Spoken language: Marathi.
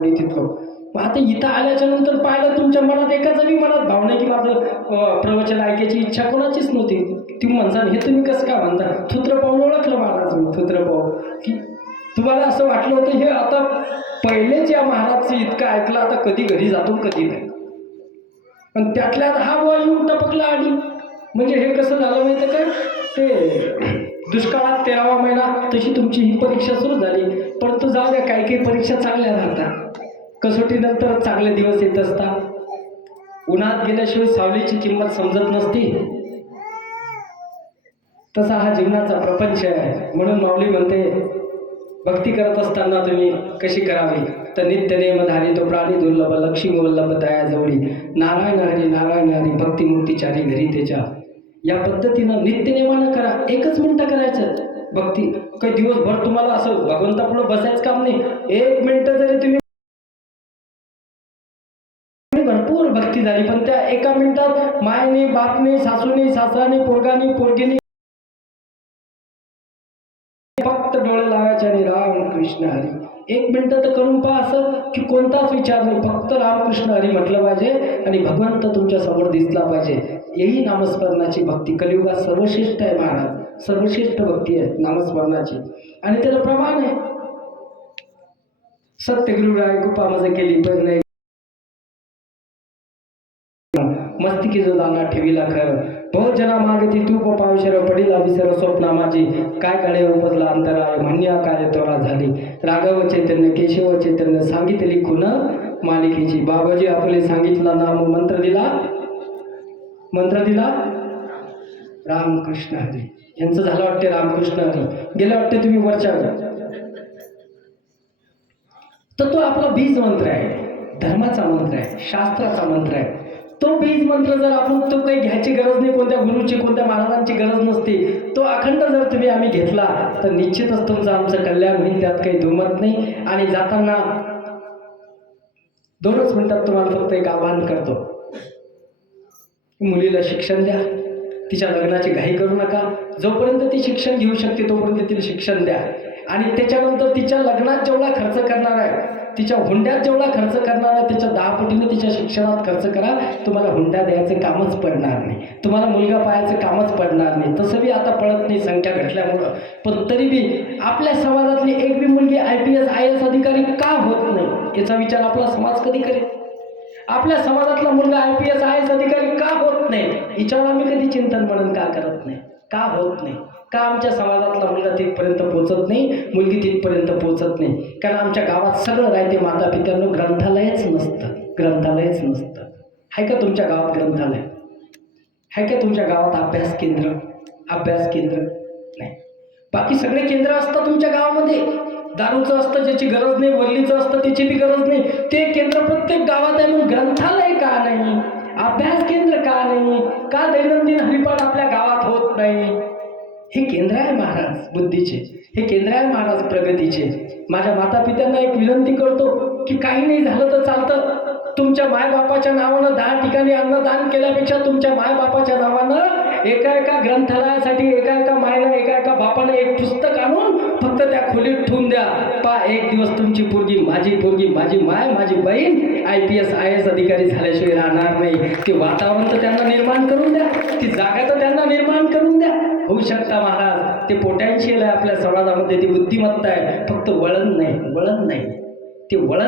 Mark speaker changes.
Speaker 1: आणि तिथलं मग आता इथं आल्याच्यानंतर पाहिलं तुमच्या मनात एकाचाही मनात भावना की माझं प्रवचन ऐकायची इच्छा कोणाचीच नव्हती. ती म्हणता हे तुम्ही कसं काय म्हणता? थुत्र पाहून ओळखलं महाराज मी थुत्र पाहून की तुम्हाला असं वाटलं होतं हे आता पहिलेच या महाराजचं इतकं ऐकलं आता कधी घरी जातो कधी नाही. पण त्यातल्यात हा बॉल येऊन टपकला आणि म्हणजे हे कसं झालं माहिती का? ते दुष्काळात तेरावा महिना तशी तुमची ही परीक्षा सुरू झाली. परंतु जाऊ द्या काही काही परीक्षा चांगल्या राहतात. कसोटीनंतर चांगले दिवस येत असतात. उन्हात गेल्याशिवाय सावलीची किंमत समजत नसती. तसा हा जीवनाचा प्रपंच आहे. म्हणून माऊली म्हणते भक्ती करत असताना तुम्ही कशी करावी? तर नित्य नेम धारी तो प्राणी दुर्लभ लक्ष्मी वल्लभ दया जवळी नारायण हरी नारायण हरी भक्ती मुक्तीचारी घरी त्याच्या या पद्धतीनं नित्यनेमानं करा. एकच मिनटं करायचं. भक्ती काही दिवसभर तुम्हाला असं भगवंतापुढं बसायचं काम नाही. एक मिनटं जरी तुम्ही भरपूर भक्ती झाली. पण त्या एका मिनिटात मायने बापने सासूने सासराने पोरगाने पोरगीने फक्त डोळे लावायचे आणि राम कृष्ण हरी. एक मिनिटं तर करून पहा असं की कोणताच विचार नाही. फक्त रामकृष्ण हरी म्हटलं पाहिजे आणि भगवंत तुमच्यासमोर दिसला पाहिजे. यही नामस्मरणाची भक्ती. कलियुगात सर्वश्रेष्ठ आहे महाराज. सर्वश्रेष्ठ भक्ती आहे नामस्मरणाची. आणि त्याला प्रमाण आहे. सत्यगुरु राय कृपा केली पण नाही. मस्तिकी जो दाना ठेवीला खर. बहुत जना मागती तू पावशर पडीला विसर स्वप्ना माझी काय काळे उपजला अंतराय म्हणण्या काय तोरा झाली. राघव चैतन्य केशव चैतन्य सांगितली खुन मालिकेची. बाबाजी आपले सांगितला नाम मंत्र दिला? मंत्र दिला? रामकृष्ण हरी यांचं झालं वाटते रामकृष्ण हरी गेलं वाटते तुम्ही वरच्या तर तो आपला बीज मंत्र आहे. धर्माचा मंत्र आहे. शास्त्राचा मंत्र आहे. तो बीज मंत्र जर आपण तो काही घ्यायची गरज नाही कोणत्या गुरुची कोणत्या महाराजांची गरज नसते तो अखंड जर तुम्ही आम्ही घेतला तर निश्चितच तुमचं आमचं कल्याण होईल त्यात काही दुमत नाही. आणि जाताना दोनच मिनिटात तुम्हाला फक्त एक आवाहन करतो. मुलीला शिक्षण द्या तिच्या लग्नाची घाई करू नका. जोपर्यंत ती शिक्षण घेऊ शकते तोपर्यंत तिला शिक्षण द्या. आणि त्याच्यानंतर तिच्या लग्नात जेवढा खर्च करणार आहे तिच्या हुंड्यात जेवढा खर्च करणार ना त्याच्या दहा पटीनं तिच्या शिक्षणात खर्च करा. तुम्हाला हुंडा द्यायचं कामच पडणार नाही. तुम्हाला मुलगा पाहायचं कामच पडणार नाही. तसं बी आता पडत नाही संख्या घटल्यामुळं. पण तरी बी आपल्या समाजातली एक बी मुलगी I P S I S अधिकारी का होत नाही? याचा विचार आपला समाज कधी करेल? आपल्या समाजातला मुलगा I P S I S अधिकारी का होत नाही? हिच्यावर आम्ही कधी चिंतन म्हणून का करत नाही? का होत नाही? का आमच्या समाजातला मुलगा तिथपर्यंत पोचत नाही मुलगी तिथपर्यंत पोचत नाही? कारण आमच्या गावात सगळं राहते माता पित्यांनो ग्रंथालयच नसतं ग्रंथालयच नसतं. आहे का तुमच्या गावात ग्रंथालय? आहे का तुमच्या गावात अभ्यास केंद्र? अभ्यास केंद्र नाही. बाकी सगळे केंद्र असतात तुमच्या गावामध्ये. दारूचं असतं ज्याची गरज नाही वल्लीचं असतं त्याची बी गरज नाही. ते केंद्र प्रत्येक गावात आहे मग ग्रंथालय का नाही? अभ्यास केंद्र का नाही? का दैनंदिन हरिपाठ आपल्या गावात होत नाही? हे केंद्र आहे महाराज बुद्धीचे. हे केंद्र आहे महाराज प्रगतीचे. माझ्या माता पित्यांना एक विनंती करतो की काही नाही झालं तर चालतं. तुमच्या मायबापाच्या नावानं दहा ठिकाणी अन्नदान केल्यापेक्षा तुमच्या मायबापाच्या नावानं एका एका ग्रंथालयासाठी एका एका एका एका बापानं एक पुस्तक आणून फक्त त्या खोलीत ठेवून द्या. पा एक दिवस तुमची पोरगी माझी पोरगी माझी माय माझी बहीण I P S I S अधिकारी झाल्याशिवाय राहणार नाही. ते वातावरण तर त्यांना निर्माण करून द्या. ती जागा तर त्यांना निर्माण करून द्या. होऊ शकता महाराज ते पोटॅन्शियल आहे आपल्या समाजामध्ये ती बुद्धिमत्ता आहे. फक्त वळण नाही वळण नाही. ते वळण